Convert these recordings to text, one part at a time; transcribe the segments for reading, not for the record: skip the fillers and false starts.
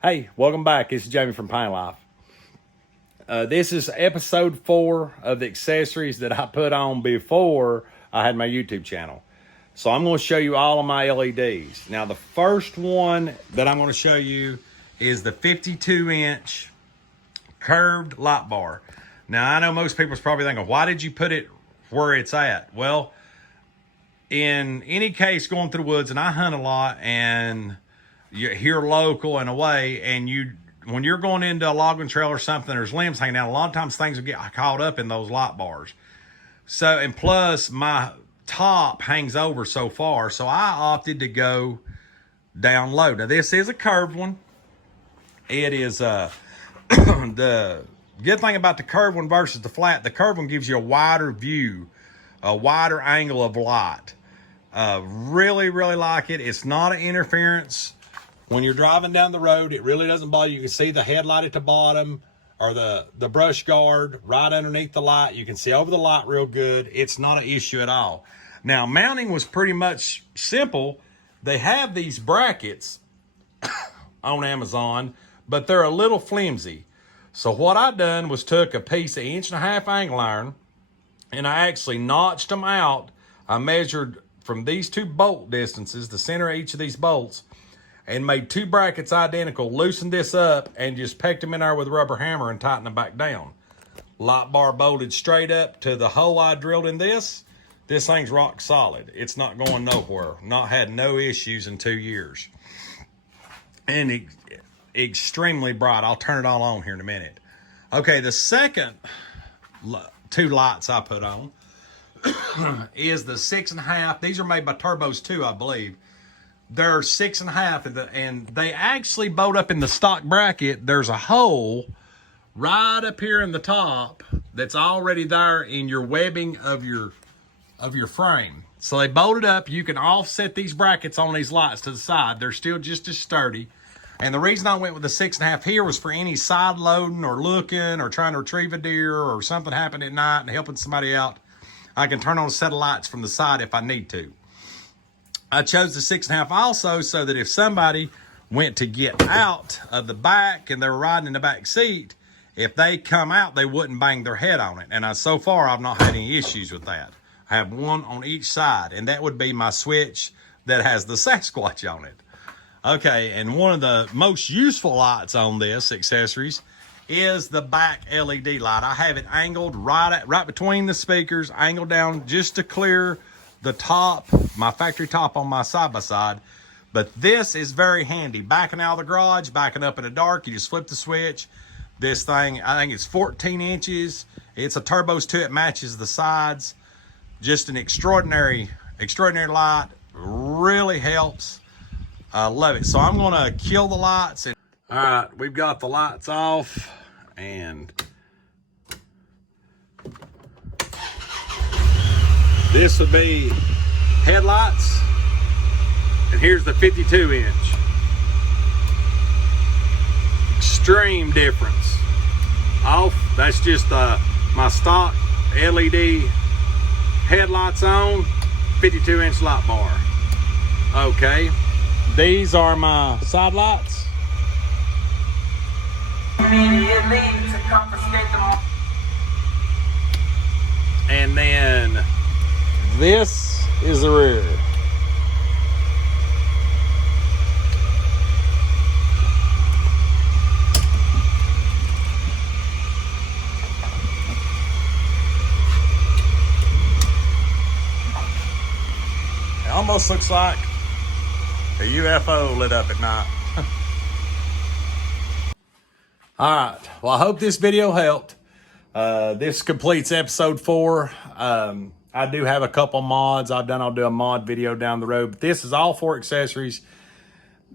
Hey, welcome back. This is Jamie from Pine Life. This is episode 4 of the accessories that I put on before I had my YouTube channel. So I'm going to show you all of my LEDs. Now the first one that I'm going to show you is the 52-inch curved light bar. Now I know most people's probably thinking, why did you put it where it's at? Well, in any case, going through the woods, and I hunt a lot, and you're here local and away, and when you're going into a logging trail or something, there's limbs hanging out. A lot of times things will get caught up in those light bars. So, and plus my top hangs over so far, so I opted to go down low. Now this is a curved one. It is the good thing about the curved one versus the flat, the curved one gives you a wider view, a wider angle of light. Really like it. It's not an interference. When you're driving down the road, it really doesn't bother you. You can see the headlight at the bottom, or the brush guard right underneath the light. You can see over the light real good. It's not an issue at all. Now, mounting was pretty much simple. They have these brackets on Amazon, but they're a little flimsy. So what I done was took a piece of 1.5-inch angle iron, and I actually notched them out. I measured from these two bolt distances, the center of each of these bolts, and made 2 brackets identical, loosened this up, and just pecked them in there with a rubber hammer and tightened them back down. Light bar bolted straight up to the hole I drilled in this. This thing's rock solid. It's not going nowhere. Not had no issues in 2 years. And extremely bright. I'll turn it all on here in a minute. Okay, the second 2 lights I put on is the 6.5. These are made by Turbos 2, I believe. They're 6.5, and they actually bolt up in the stock bracket. There's a hole right up here in the top that's already there in your webbing of your frame. So they bolted up. You can offset these brackets on these lights to the side. They're still just as sturdy. And the reason I went with the 6.5 here was for any side loading or looking or trying to retrieve a deer or something happened at night and helping somebody out. I can turn on a set of lights from the side if I need to. I chose the 6.5 also so that if somebody went to get out of the back and they were riding in the back seat, if they come out, they wouldn't bang their head on it. And so far, I've not had any issues with that. I have one on each side, and that would be my switch that has the Sasquatch on it. Okay, and one of the most useful lights on this accessories is the back LED light. I have it angled right between the speakers, angled down just to clear the top, my factory top on my side-by-side. But this is very handy. Backing out of the garage, backing up in the dark, you just flip the switch. This thing, I think it's 14 inches. It's a Turbos 2, it matches the sides. Just an extraordinary light. Really helps. I love it. So I'm gonna kill the lights. All right, we've got the lights off, and this would be headlights, and here's the 52-inch. Extreme difference. Off, that's just my stock LED headlights on, 52-inch light bar. Okay, these are my side lights. Immediately to confiscate them. And then this is the rear. It almost looks like a UFO lit up at night. All right, well, I hope this video helped. This completes episode 4. I do have a couple mods I'll do a mod video down the road, but this is all 4 accessories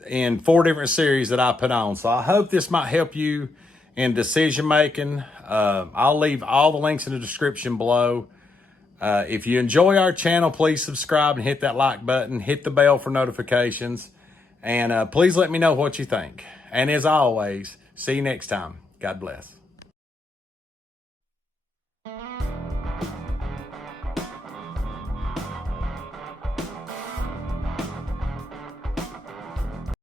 in 4 different series that I put on. So I hope this might help you in decision making. I'll leave all the links in the description below. If you enjoy our channel, please subscribe and hit that like button, hit the bell for notifications, and please let me know what you think. And as always, see you next time. God bless.